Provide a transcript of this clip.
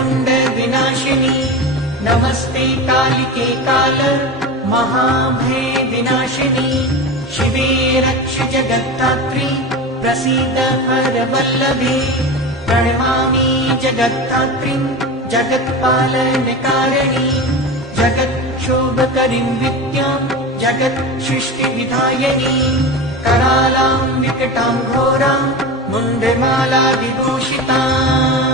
मुण्ड विनाशिनी नमस्ते कालिके काल महाभय विनाशिनी शिवे रक्ष जगत्तात्री प्रसीद हर वल्लभे प्रणमामि जगत्तात्रीं जगत्पालनकारिणी जगत्क्षोभकरीं विद्यां जगत्सृष्टिविधायिनी करालां विकटां घोरां मुण्डमाला विभूषिताम्